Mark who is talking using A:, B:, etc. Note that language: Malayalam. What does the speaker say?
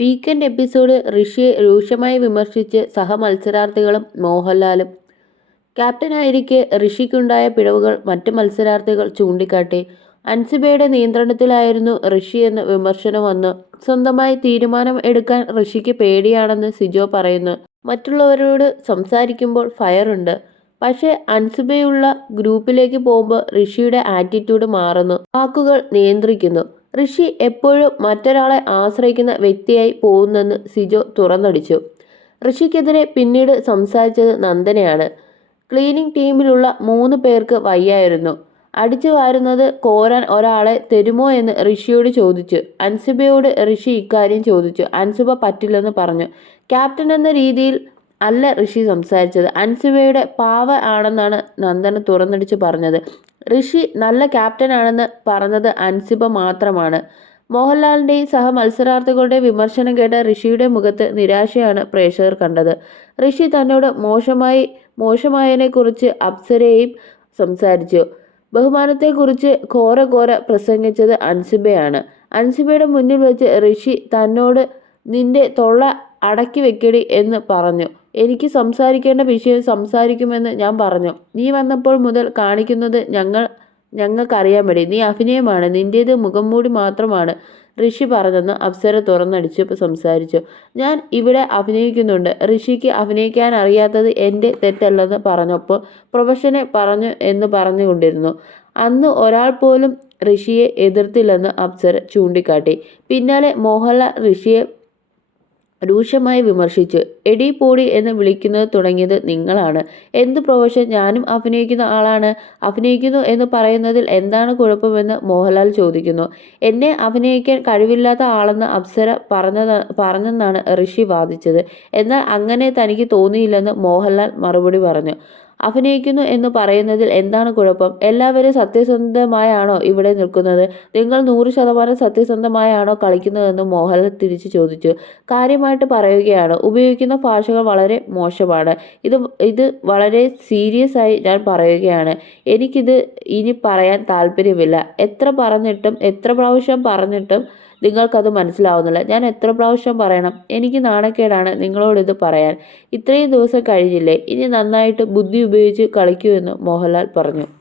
A: വീക്കെൻഡ് എപ്പിസോഡ് ഋഷിയെ രൂക്ഷമായി വിമർശിച്ച് സഹമത്സരാർത്ഥികളും മോഹൻലാലും. ക്യാപ്റ്റനായിരിക്കെ ഋഷിക്കുണ്ടായ പിഴവുകൾ മറ്റ് മത്സരാർത്ഥികൾ ചൂണ്ടിക്കാട്ടി. അൻസിബയുടെ നിയന്ത്രണത്തിലായിരുന്നു ഋഷി എന്ന് വിമർശനം വന്നു. സ്വന്തമായി തീരുമാനം എടുക്കാൻ ഋഷിക്ക് പേടിയാണെന്ന് സിജോ പറയുന്നു. മറ്റുള്ളവരോട് സംസാരിക്കുമ്പോൾ ഫയറുണ്ട് പക്ഷേ അൻസിബയുള്ള ഗ്രൂപ്പിലേക്ക് പോകുമ്പോൾ ഋഷിയുടെ ആറ്റിറ്റ്യൂഡ് മാറുന്നു. വാക്കുകൾ നിയന്ത്രിക്കുന്നു. ഋഷി എപ്പോഴും മറ്റൊരാളെ ആശ്രയിക്കുന്ന വ്യക്തിയായി പോകുന്നെന്ന് സിജോ തുറന്നടിച്ചു. ഋഷിക്കെതിരെ പിന്നീട് സംസാരിച്ചത് നന്ദനയാണ്. ക്ലീനിങ് ടീമിലുള്ള മൂന്ന് പേർക്ക് വയ്യായിരുന്നു. അടിച്ചു വാരുന്നത് കോരാൻ ഒരാളെ തരുമോ എന്ന് ഋഷിയോട് ചോദിച്ചു. അൻസുബയോട് ഋഷി ഇക്കാര്യം ചോദിച്ചു. അൻസുബ പറ്റില്ലെന്ന് പറഞ്ഞു. ക്യാപ്റ്റൻ എന്ന രീതിയിൽ അല്ല ഋഷി സംസാരിച്ചത്. അൻസുവയുടെ പാവ ആണെന്നാണ് നന്ദന തുറന്നടിച്ച് പറഞ്ഞത്. ഋഷി നല്ല ക്യാപ്റ്റൻ ആണെന്ന് പറഞ്ഞത് അൻസിബ മാത്രമാണ്. മോഹൻലാലിന്റെയും സഹ മത്സരാർത്ഥികളുടെ വിമർശനം കേട്ട ഋഷിയുടെ മുഖത്ത് നിരാശയാണ് പ്രേക്ഷകർ കണ്ടത്. ഋഷി തന്നോട് മോശമായി മോശമായതിനെക്കുറിച്ച് അപ്സരയും സംസാരിച്ചു. ബഹുമാനത്തെക്കുറിച്ച് ഘോര ഘോര പ്രസംഗിച്ചത് അൻസിബയാണ്. അൻസിബയുടെ മുന്നിൽ വെച്ച് ഋഷി തന്നോട് നിന്റെ തൊള്ള അടക്കി വെക്കടി എന്ന് പറഞ്ഞു. എനിക്ക് സംസാരിക്കേണ്ട വിഷയം സംസാരിക്കുമെന്ന് ഞാൻ പറഞ്ഞു. നീ വന്നപ്പോൾ മുതൽ കാണിക്കുന്നത് ഞങ്ങൾ ഞങ്ങൾക്കറിയാൻ വേണ്ടി നീ അഭിനയമാണ്. നിന്റേത് മുഖം മൂടി മാത്രമാണ്. ഋഷി പറഞ്ഞെന്ന് അപ്സര തുറന്നടിച്ചു സംസാരിച്ചു. ഞാൻ ഇവിടെ അഭിനയിക്കുന്നുണ്ട്. ഋഷിക്ക് അഭിനയിക്കാൻ അറിയാത്തത് എന്റെ തെറ്റല്ലെന്ന് പറഞ്ഞപ്പോൾ പ്രൊഫഷനെ പറഞ്ഞു എന്ന് പറഞ്ഞുകൊണ്ടിരുന്നു. അന്ന് ഒരാൾ പോലും ഋഷിയെ എതിർത്തില്ലെന്ന് അപ്സര ചൂണ്ടിക്കാട്ടി. പിന്നാലെ മോഹൻലാൽ ഋഷിയെ രൂക്ഷമായി വിമർശിച്ചു. എടി പോടി എന്ന് വിളിക്കുന്നത് തുടങ്ങിയത് നിങ്ങളാണ്. എന്ത് പ്രൊഫഷൻ? ഞാനും അഭിനയിക്കുന്ന ആളാണ്. അഭിനയിക്കുന്നു എന്ന് പറയുന്നതിൽ എന്താണ് കുഴപ്പമെന്ന് മോഹൻലാൽ ചോദിക്കുന്നു. എന്നെ അഭിനയിക്കാൻ കഴിവില്ലാത്ത ആളെന്ന് അപ്സര പറഞ്ഞത് പറഞ്ഞെന്നാണ് ഋഷി വാദിച്ചത്. എന്നാൽ അങ്ങനെ തനിക്ക് തോന്നിയില്ലെന്ന് മോഹൻലാൽ മറുപടി പറഞ്ഞു. അഭിനയിക്കുന്നു എന്ന് പറയുന്നതിൽ എന്താണ് കുഴപ്പം? എല്ലാവരും സത്യസന്ധമായാണോ ഇവിടെ നിൽക്കുന്നത്? നിങ്ങൾ നൂറ് ശതമാനം സത്യസന്ധമായാണോ കളിക്കുന്നതെന്ന് മോഹൻലാൽ തിരിച്ചു ചോദിച്ചു. കാര്യമായിട്ട് പറയുകയാണ് ഉപയോഗിക്കുന്ന ഭാഷകൾ വളരെ മോശമാണ്. ഇത് ഇത് വളരെ സീരിയസ് ആയി ഞാൻ പറയുകയാണ്. എനിക്കിത് ഇനി പറയാൻ താല്പര്യമില്ല. എത്ര പറഞ്ഞിട്ടും എത്ര പ്രാവശ്യം പറഞ്ഞിട്ടും നിങ്ങൾക്കത് മനസ്സിലാവുന്നില്ല. ഞാൻ എത്ര പ്രാവശ്യം പറയണം? എനിക്ക് നാണക്കേടാണ് നിങ്ങളോടിത് പറയാൻ. ഇത്രയും ദിവസം കഴിഞ്ഞില്ലേ? ഇനി നന്നായിട്ട് ബുദ്ധി ഉപയോഗിച്ച് കളിക്കൂ എന്ന് മോഹൻലാൽ പറഞ്ഞു.